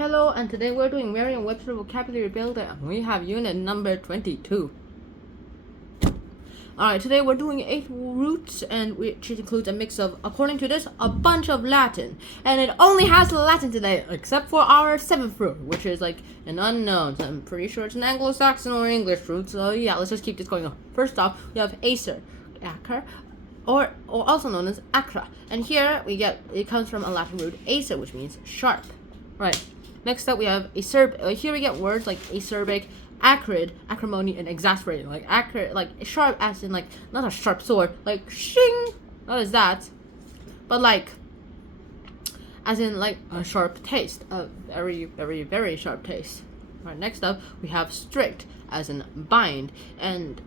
Hello, and today we're doing Merriam-Webster vocabulary builder. We have unit number 22. Alright, today we're doing 8 roots, and which includes a mix of, according to this, a bunch of Latin. And it only has Latin today, except for our 7th root, which is like an unknown. So I'm pretty sure it's an Anglo-Saxon or English root, so yeah, let's just keep this going on. First off, we have acer, acre, or also known as acra. And here we get, it comes from a Latin root, acer, which means sharp. Right. Next up, we have here we get words like acerbic, acrid, acrimony, and exasperated. Like acrid, like sharp, as in like not a sharp sword, like shing. What is that? But like, as in like a sharp taste, a very, very, very sharp taste. Right. Next up, we have strict, as in bind, and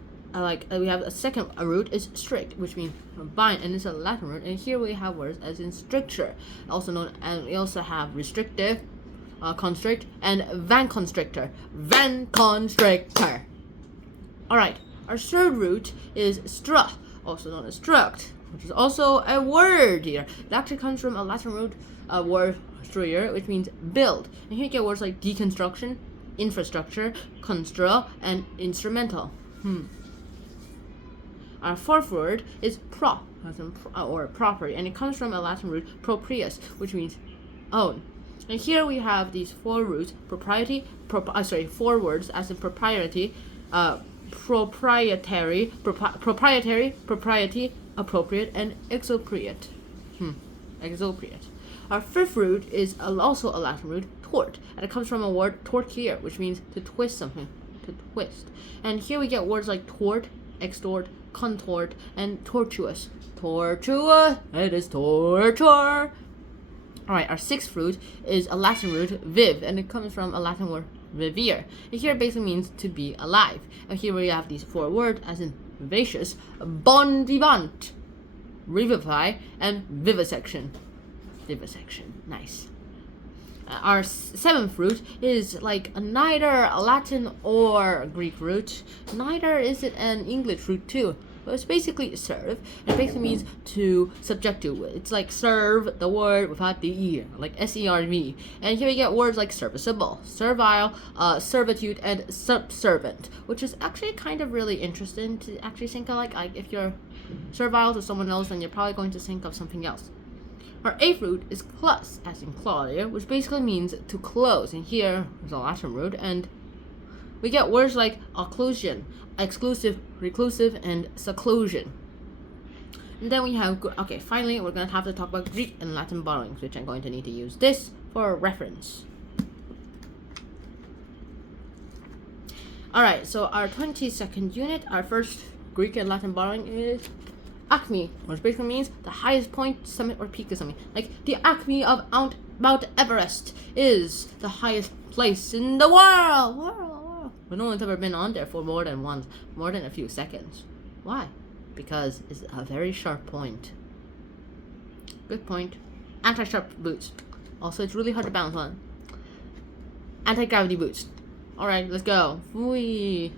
we have a second root is strict, which means bind, and it's a Latin root. And here we have words as in stricture, also known, and we also have restrictive, constrict, and van constrictor. Alright, our third root is stra, also known as struct, which is also a word here. It actually comes from a Latin root word struere, which means build. And here you get words like deconstruction, infrastructure, construct, and instrumental. Our fourth word is pro, as in or property, and it comes from a Latin root proprius, which means own. And here we have these 4 roots: propriety, 4 words as in propriety, proprietary, propriety, appropriate, and expropriate. Expropriate. Our 5th root is also a Latin root, tort, and it comes from a word tortire, which means to twist something, to twist. And here we get words like tort, extort, contort, and tortuous. Tortuous, it is torture. Alright, our 6th root is a Latin root, viv, and it comes from a Latin word, vivere. And here it basically means to be alive. And here we have these 4 words, as in vivacious, bon vivant, revivify, and vivisection. Vivisection, nice. Our 7th root is like neither a Latin or Greek root. Neither is it an English root too. But it's basically serve. It basically means to subject to. It's like serve, the word without the e, like S-E-R-V. And here we get words like serviceable, servile, servitude, and subservient, which is actually kind of really interesting to actually think of. Like if you're servile to someone else, then you're probably going to think of something else. Our 8th root is close, as in claudia, which basically means to close. And here is a Latin root, and we get words like occlusion, exclusive, reclusive, and seclusion. And then we have, okay, finally we're going to have to talk about Greek and Latin borrowings, which I'm going to need to use this for reference. Alright, so our 22nd unit, our first Greek and Latin borrowing is acme, which basically means the highest point, summit, or peak of something. Like the acme of Mount Everest is the highest place in the world. But no one's ever been on there for more than a few seconds. Why? Because it's a very sharp point. Good point. Anti-sharp boots. Also, it's really hard to balance on. Anti-gravity boots. Alright, let's go. Whee!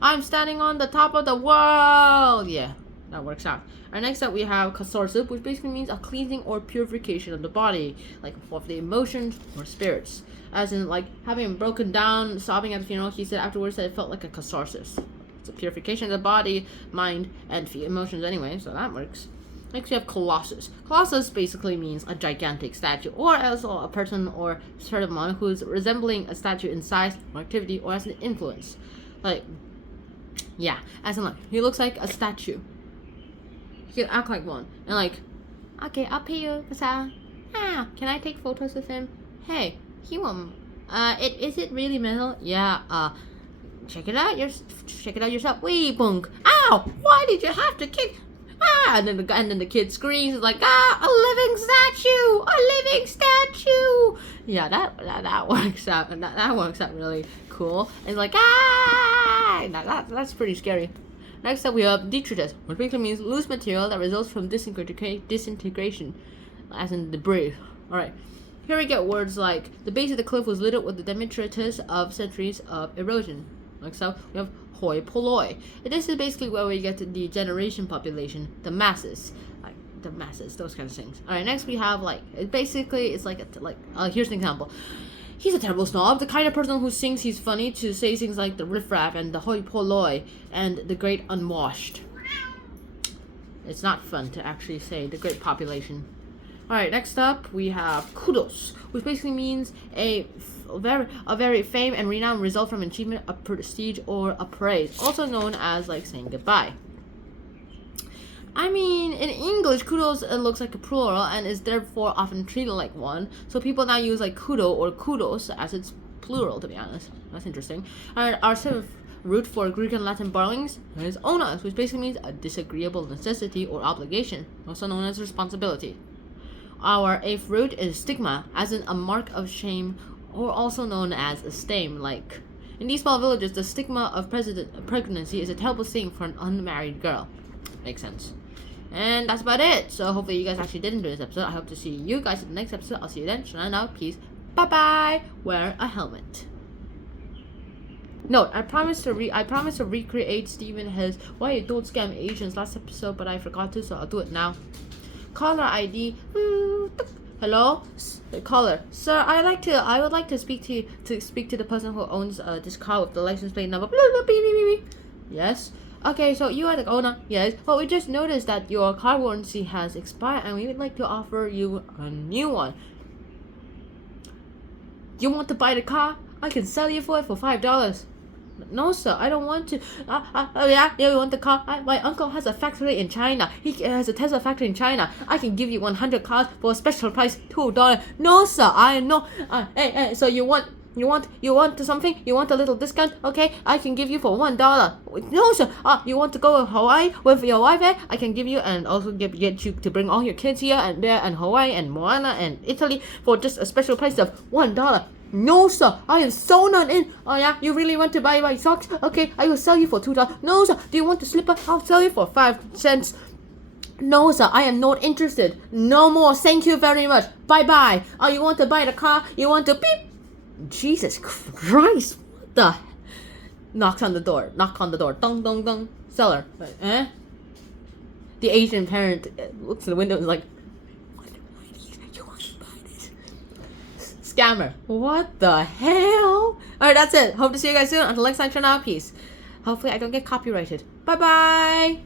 I'm standing on the top of the world! Yeah, that works out. Alright, next up we have catharsis, which basically means a cleansing or purification of the body, like of the emotions or spirits. As in, like, having broken down, sobbing at the funeral, he said afterwards that it felt like a catharsis. It's a purification of the body, mind, and emotions anyway, so that works. Next we have colossus. Colossus basically means a gigantic statue, or also a person or sort of one who's resembling a statue in size or activity or as an influence. Like, yeah, as in like, he looks like a statue. He can act like one. And like, okay, I'll pay you, can I take photos with him? Hey, he won't. Is it really metal? Yeah. Check it out yourself. Wee bunk. Ow! Why did you have to kick? And then the kid screams like, a living statue. Yeah, that works out. That works out really cool. And like, that's pretty scary. Next up we have detritus, which basically means loose material that results from disintegration, as in debris. Alright. Here we get words like the base of the cliff was littered with the detritus of centuries of erosion. Like so, we have hoi polloi. And this is basically where we get the generation population, the masses. Like the masses, those kind of things. Alright, next we have like, it's like here's an example. He's a terrible snob, the kind of person who thinks he's funny to say things like the riffraff and the hoi polloi and the great unwashed. It's not fun to actually say the great population. Alright, next up we have kudos, which basically means a very fame and renown result from achievement, a prestige, or a praise, also known as like saying goodbye. I mean, in English, kudos looks like a plural and is therefore often treated like one. So people now use like kudo or kudos as its plural, to be honest. That's interesting. Our sort of root for Greek and Latin borrowings is onus, which basically means a disagreeable necessity or obligation, also known as responsibility. Our eighth root is stigma, as in a mark of shame, or also known as a stain. Like in these small villages, the stigma of pregnancy is a terrible thing for an unmarried girl. Makes sense. And that's about it. So hopefully you guys actually did enjoy this episode. I hope to see you guys in the next episode. I'll see you then. Shine out. Peace. Bye bye. Wear a helmet. Note: I promised to recreate Stephen his "Why You Don't Scam Asians" last episode, but I forgot to, so I'll do it now. Caller ID. Hello, caller. Sir, I would like to speak to the person who owns this car with the license plate number. Yes. Okay, so you are the owner. Yes. Well, we just noticed that your car warranty has expired, and we would like to offer you a new one. You want to buy the car? I can sell you for it for $5. No, sir, I don't want to. Yeah, you want the car? My uncle has a factory in China. He has a Tesla factory in China. I can give you 100 cars for a special price, $2. No, sir, I know. Hey, so you want something? You want a little discount? Okay, I can give you for $1. No, sir. You want to go to Hawaii with your wife? I can give you and also get you to bring all your kids here and there and Hawaii and Moana and Italy for just a special price of $1. No, sir. I am so not in. Oh yeah, you really want to buy my socks? Okay, I will sell you for $2. No, sir. Do you want the slipper? I'll sell you for 5 cents. No, sir, I am not interested. No more. Thank you very much. Bye bye. You want to buy the car? You want to beep? Jesus Christ, what the? Knock on the door. Dong, dong, dong. Seller. The Asian parent looks in the window and is like, what you want to buy this? Scammer. What the hell? Alright, that's it. Hope to see you guys soon. Until next time, turn out. Peace. Hopefully I don't get copyrighted. Bye bye.